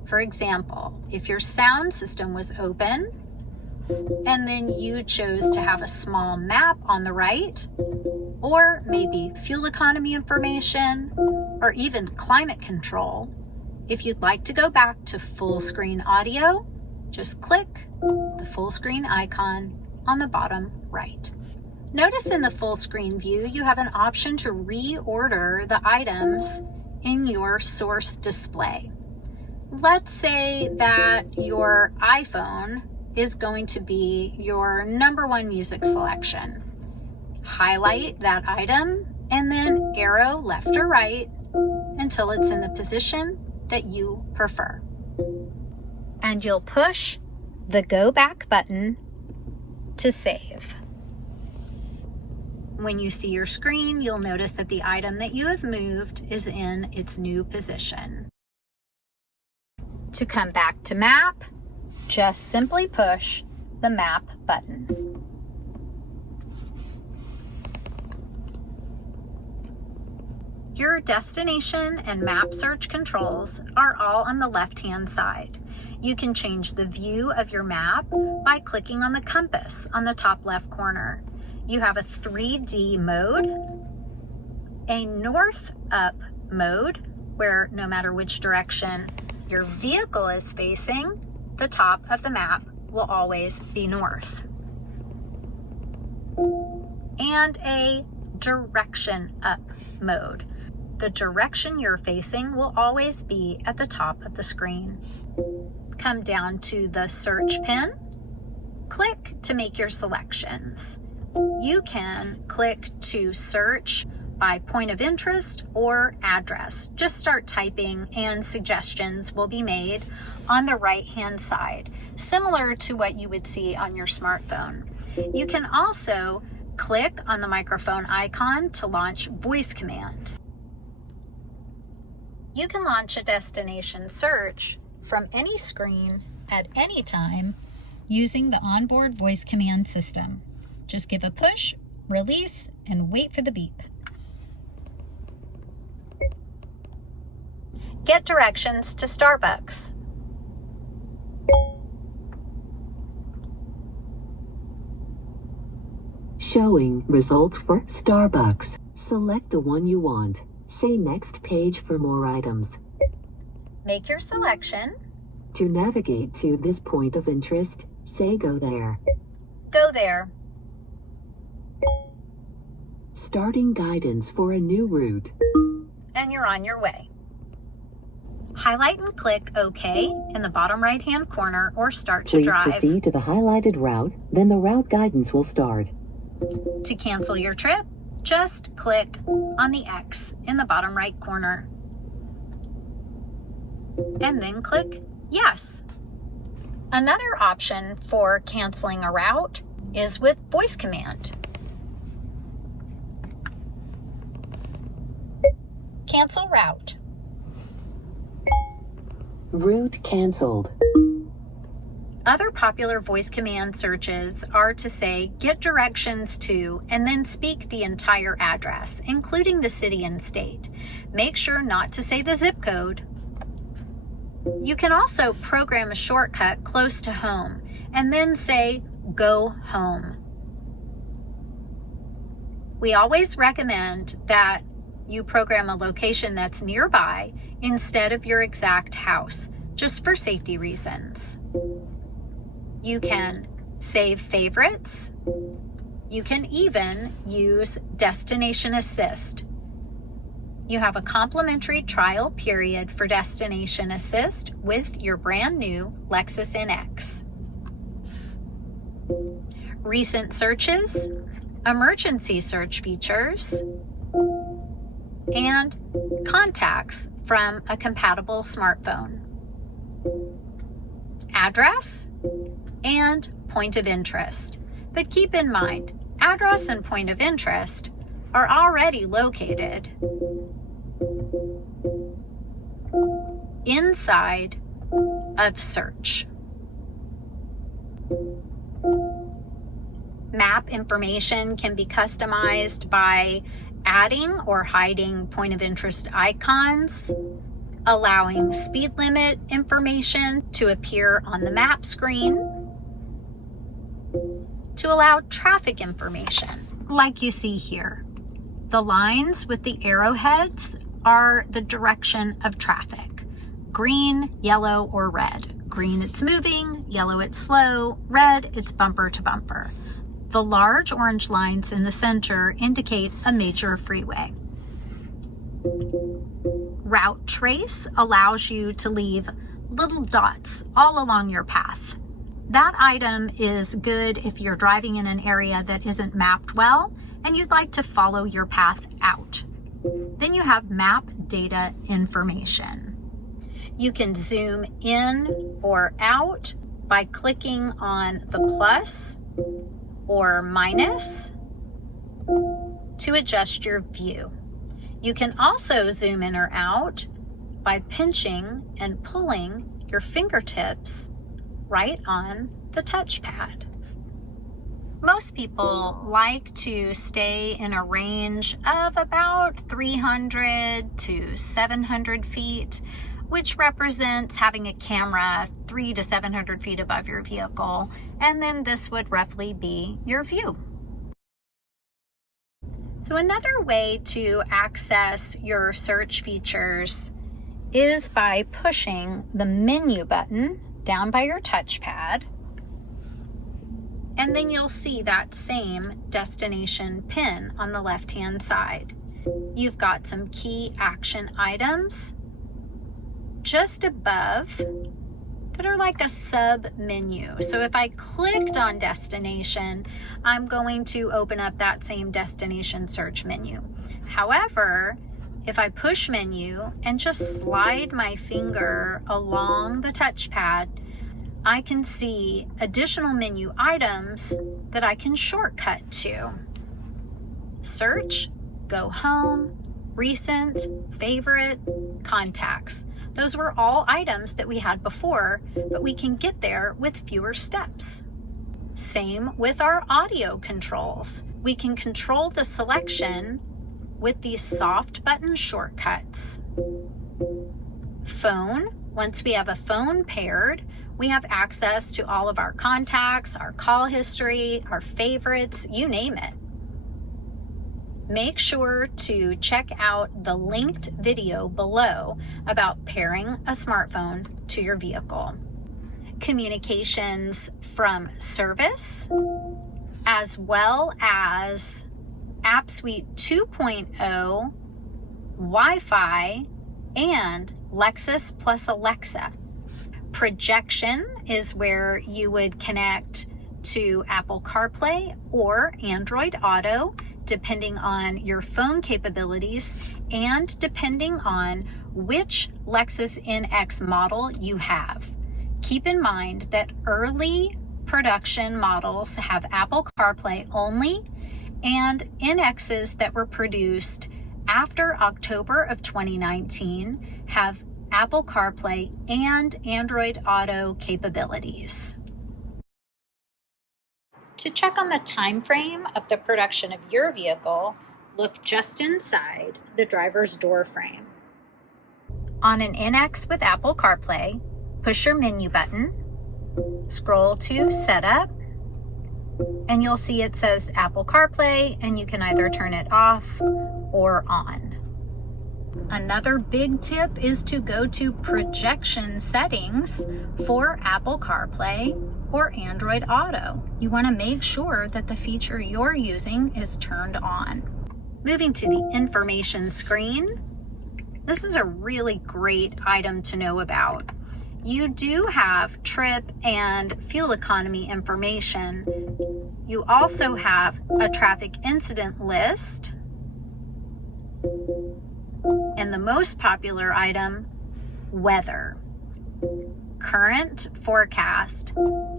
For example, if your sound system was open and then you chose to have a small map on the right, or maybe fuel economy information, or even climate control, if you'd like to go back to full screen audio, just click the full screen icon on the bottom right. Notice in the full screen view, you have an option to reorder the items in your source display. Let's say that your iPhone is going to be your #1 music selection. Highlight that item and then arrow left or right until it's in the position that you prefer. And you'll push the Go Back button to save. When you see your screen, you'll notice that the item that you have moved is in its new position. To come back to map, just simply push the map button. Your destination and map search controls are all on the left-hand side. You can change the view of your map by clicking on the compass on the top left corner. You have a 3D mode, a north-up mode, where no matter which direction your vehicle is facing, the top of the map will always be north. And a direction up mode. The direction you're facing will always be at the top of the screen. Come down to the search pin, click to make your selections. You can click to search by point of interest or address. Just start typing and suggestions will be made on the right-hand side, similar to what you would see on your smartphone. You can also click on the microphone icon to launch voice command. You can launch a destination search from any screen at any time using the onboard voice command system. Just give a push, release, and wait for the beep. Get directions to Starbucks. Showing results for Starbucks. Select the one you want. Say next page for more items. Make your selection. To navigate to this point of interest, say go there. Go there. Starting guidance for a new route. And you're on your way. Highlight and click OK in the bottom right-hand corner or start to drive. Please proceed to the highlighted route, then the route guidance will start. To cancel your trip, just click on the X in the bottom right corner. And then click Yes. Another option for canceling a route is with voice command. Cancel route. Route canceled. Other popular voice command searches are to say, get directions to, and then speak the entire address, including the city and state. Make sure not to say the zip code. You can also program a shortcut close to home, and then say, go home. We always recommend that you program a location that's nearby instead of your exact house, just for safety reasons. You can save favorites. You can even use Destination Assist. You have a complimentary trial period for Destination Assist with your brand new Lexus NX. Recent searches, emergency search features, and contacts from a compatible smartphone. Address and point of interest. But keep in mind, address and point of interest are already located inside of search. Map information can be customized by adding or hiding point of interest icons, allowing speed limit information to appear on the map screen, to allow traffic information, like you see here. The lines with the arrowheads are the direction of traffic. Green, yellow, or red. Green, it's moving. Yellow, it's slow. Red, it's bumper to bumper. The large orange lines in the center indicate a major freeway. Route trace allows you to leave little dots all along your path. That item is good if you're driving in an area that isn't mapped well and you'd like to follow your path out. Then you have map data information. You can zoom in or out by clicking on the plus or minus to adjust your view. You can also zoom in or out by pinching and pulling your fingertips right on the touchpad. Most people like to stay in a range of about 300 to 700 feet, which represents having a camera 300 to 700 feet above your vehicle, and then this would roughly be your view. So another way to access your search features is by pushing the menu button down by your touchpad, and then you'll see that same destination pin on the left-hand side. You've got some key action items just above that are like a sub menu. So if I clicked on destination, I'm going to open up that same destination search menu. However, if I push menu and just slide my finger along the touchpad, I can see additional menu items that I can shortcut to. Search, go home, recent, favorite, contacts. Those were all items that we had before, but we can get there with fewer steps. Same with our audio controls. We can control the selection with these soft button shortcuts. Phone, once we have a phone paired, we have access to all of our contacts, our call history, our favorites, you name it. Make sure to check out the linked video below about pairing a smartphone to your vehicle. Communications from service, as well as App Suite 2.0, Wi-Fi, and Lexus plus Alexa. Projection is where you would connect to Apple CarPlay or Android Auto, depending on your phone capabilities and depending on which Lexus NX model you have. Keep in mind that early production models have Apple CarPlay only, and NXs that were produced after October of 2019 have Apple CarPlay and Android Auto capabilities. To check on the time frame of the production of your vehicle, look just inside the driver's door frame. On an NX with Apple CarPlay, push your menu button, scroll to Setup, and you'll see it says Apple CarPlay, and you can either turn it off or on. Another big tip is to go to projection settings for Apple CarPlay or Android Auto. You want to make sure that the feature you're using is turned on. Moving to the information screen, this is a really great item to know about. You do have trip and fuel economy information. You also have a traffic incident list, and the most popular item, weather. Current forecast,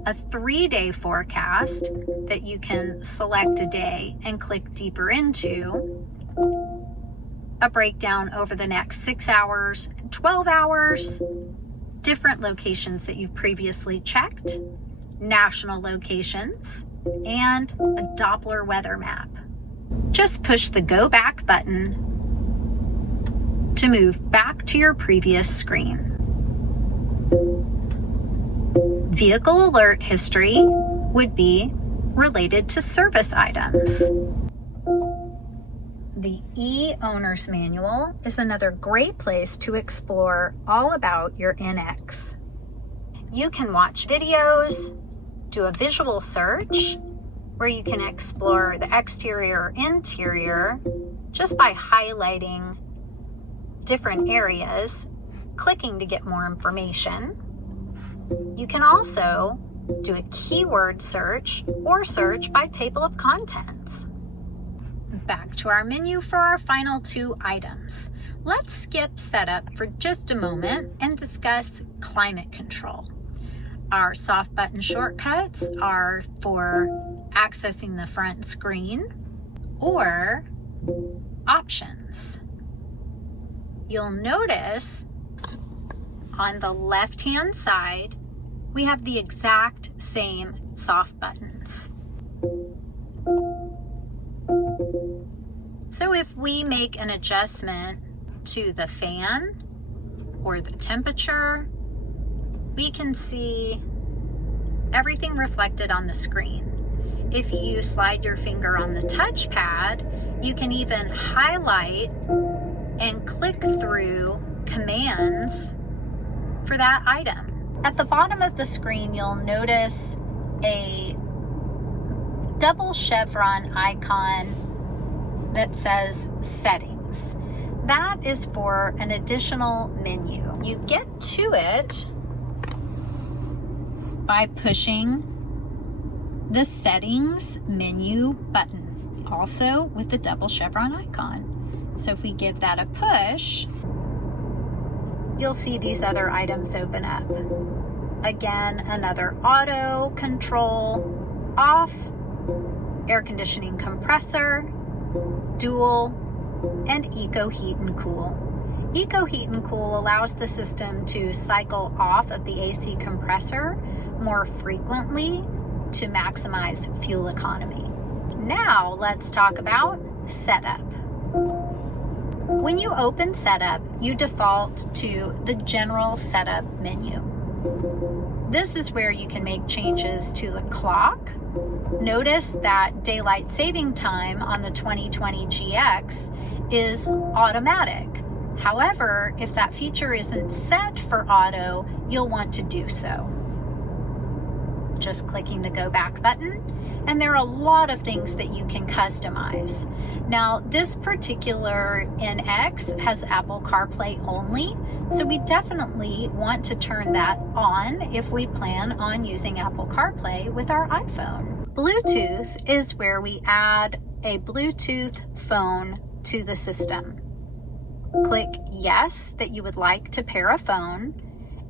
a 3-day forecast that you can select a day and click deeper into, a breakdown over the next 6 hours, 12 hours, different locations that you've previously checked, national locations, and a Doppler weather map. Just push the Go Back button to move back to your previous screen. Vehicle alert history would be related to service items. The e-Owner's Manual is another great place to explore all about your NX. You can watch videos, do a visual search, where you can explore the exterior or interior just by highlighting different areas, clicking to get more information. You can also do a keyword search or search by table of contents. Back to our menu for our final 2 items. Let's skip setup for just a moment and discuss climate control. Our soft button shortcuts are for accessing the front screen or options. You'll notice on the left-hand side, we have the exact same soft buttons. So if we make an adjustment to the fan or the temperature, we can see everything reflected on the screen. If you slide your finger on the touchpad, you can even highlight and click through commands for that item. At the bottom of the screen, you'll notice a double chevron icon that says Settings. That is for an additional menu. You get to it by pushing the Settings menu button, also with the double chevron icon. So if we give that a push, you'll see these other items open up. Again, another auto control off, air conditioning compressor, dual, and Eco Heat and Cool. Eco Heat and Cool allows the system to cycle off of the AC compressor more frequently to maximize fuel economy. Now let's talk about setup. When you open setup, you default to the general setup menu. This is where you can make changes to the clock. Notice that daylight saving time on the 2020 GX is automatic. However, if that feature isn't set for auto, you'll want to do so. Just clicking the Go Back button, and there are a lot of things that you can customize. Now, this particular NX has Apple CarPlay only, so we definitely want to turn that on if we plan on using Apple CarPlay with our iPhone. Bluetooth is where we add a Bluetooth phone to the system. Click yes that you would like to pair a phone,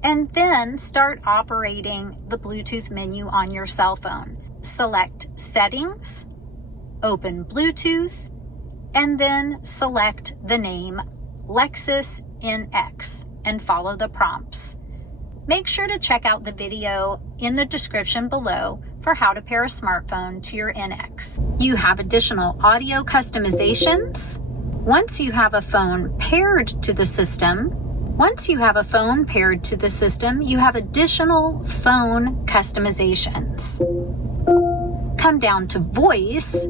and then start operating the Bluetooth menu on your cell phone. Select Settings, open Bluetooth, and then select the name Lexus NX and follow the prompts. Make sure to check out the video in the description below for how to pair a smartphone to your NX. You have additional audio customizations. Once you have a phone paired to the system, you have additional phone customizations. Come down to voice,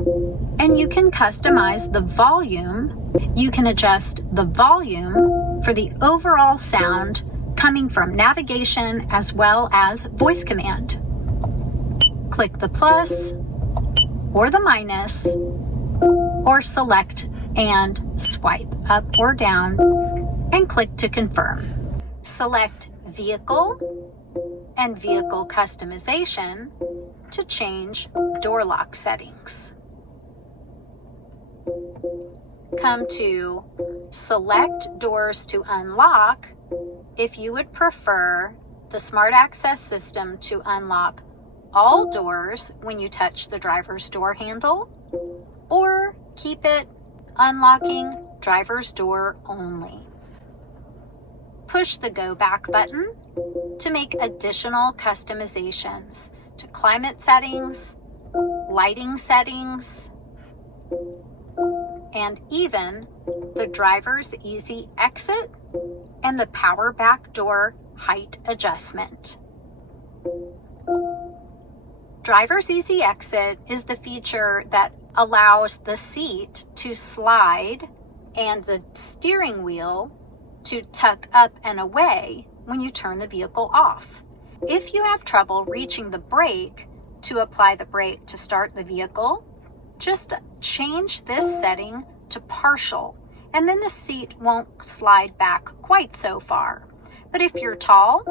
and you can customize the volume. You can adjust the volume for the overall sound coming from navigation as well as voice command. Click the plus or the minus, or select and swipe up or down and click to confirm. Select Vehicle and Vehicle Customization to change door lock settings. Come to Select Doors to Unlock if you would prefer the Smart Access system to unlock all doors when you touch the driver's door handle, or keep it unlocking driver's door only. Push the Go Back button to make additional customizations to climate settings, lighting settings, and even the driver's easy exit and the power back door height adjustment. Driver's easy exit is the feature that allows the seat to slide and the steering wheel to tuck up and away when you turn the vehicle off. If you have trouble reaching the brake to apply the brake to start the vehicle, just change this setting to partial, and then the seat won't slide back quite so far. But if you're tall,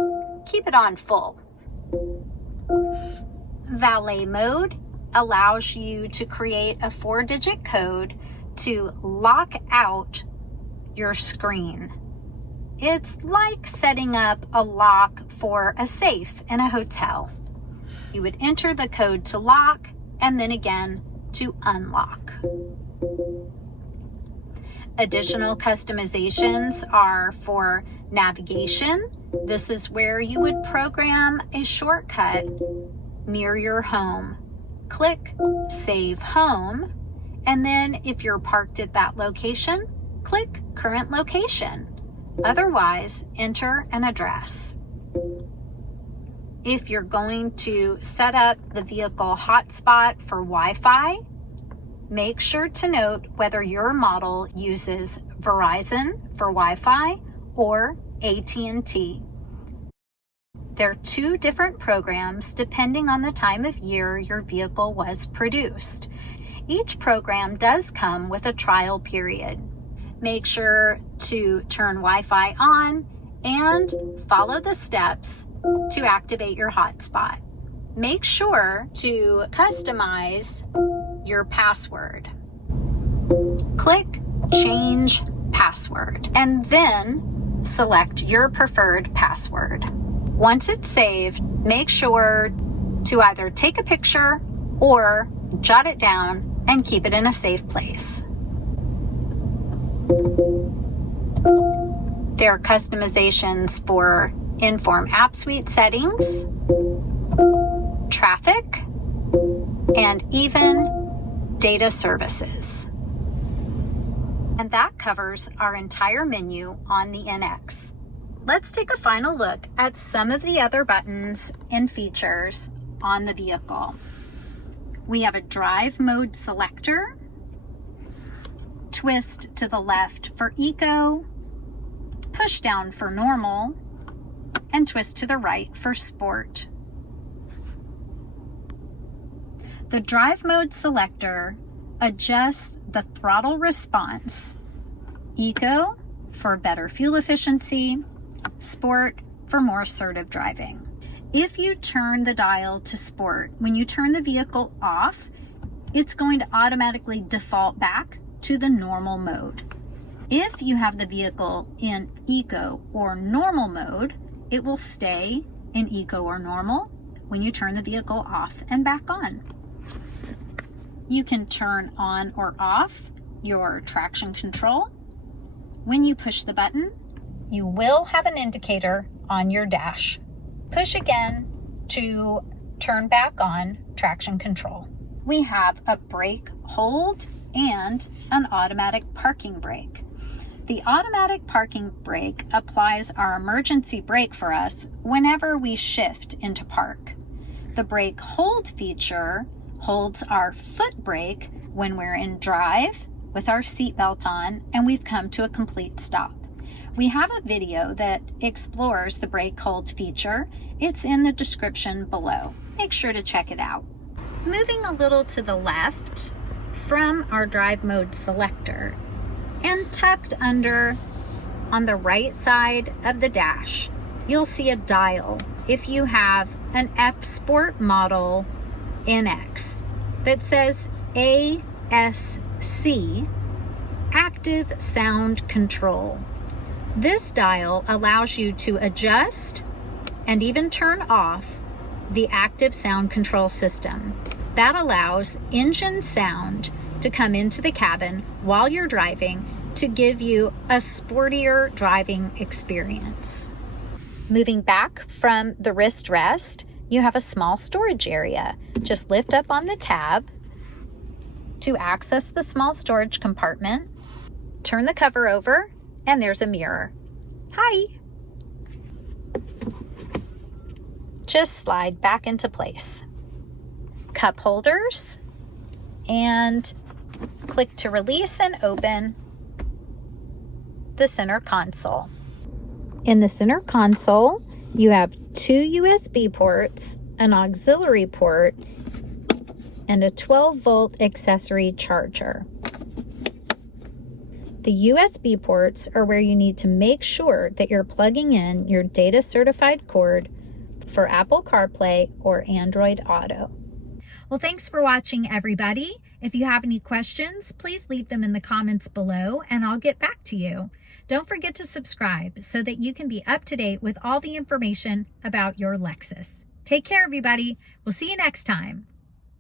keep it on full. Valet mode allows you to create a 4-digit code to lock out your screen. It's like setting up a lock for a safe in a hotel. You would enter the code to lock and then again to unlock. Additional customizations are for navigation. This is where you would program a shortcut near your home. Click Save Home, and then if you're parked at that location, click Current Location. Otherwise, enter an address. If you're going to set up the vehicle hotspot for Wi-Fi, make sure to note whether your model uses Verizon for Wi-Fi or AT&T. They're two different programs depending on the time of year your vehicle was produced. Each program does come with a trial period. Make sure to turn Wi-Fi on and follow the steps to activate your hotspot. Make sure to customize your password. Click Change Password and then select your preferred password. Once it's saved, make sure to either take a picture or jot it down and keep it in a safe place. There are customizations for Enform App Suite settings, traffic, and even data services. And that covers our entire menu on the NX. Let's take a final look at some of the other buttons and features on the vehicle. We have a drive mode selector, twist to the left for eco, push down for normal, and twist to the right for sport. The drive mode selector adjusts the throttle response. Eco for better fuel efficiency, sport for more assertive driving. If you turn the dial to sport, when you turn the vehicle off, it's going to automatically default back to the normal mode. If you have the vehicle in eco or normal mode, it will stay in eco or normal when you turn the vehicle off and back on. You can turn on or off your traction control. When you push the button, you will have an indicator on your dash. Push again to turn back on traction control. We have a brake hold and an automatic parking brake. The automatic parking brake applies our emergency brake for us whenever we shift into park. The brake hold feature holds our foot brake when we're in drive with our seatbelt on and we've come to a complete stop. We have a video that explores the brake hold feature. It's in the description below. Make sure to check it out. Moving a little to the left from our drive mode selector and tucked under on the right side of the dash, you'll see a dial if you have an F Sport model NX that says ASC, Active Sound Control. This dial allows you to adjust and even turn off the active sound control system. That allows engine sound to come into the cabin while you're driving to give you a sportier driving experience. Moving back from the wrist rest, you have a small storage area. Just lift up on the tab to access the small storage compartment. Turn the cover over, and there's a mirror. Hi! Just slide back into place. Cup holders, and click to release and open the center console. In the center console, you have 2 USB ports, an auxiliary port, and a 12-volt accessory charger. The USB ports are where you need to make sure that you're plugging in your data certified cord for Apple CarPlay or Android Auto. Well, thanks for watching, everybody. If you have any questions, please leave them in the comments below and I'll get back to you. Don't forget to subscribe so that you can be up to date with all the information about your Lexus. Take care, everybody. We'll see you next time.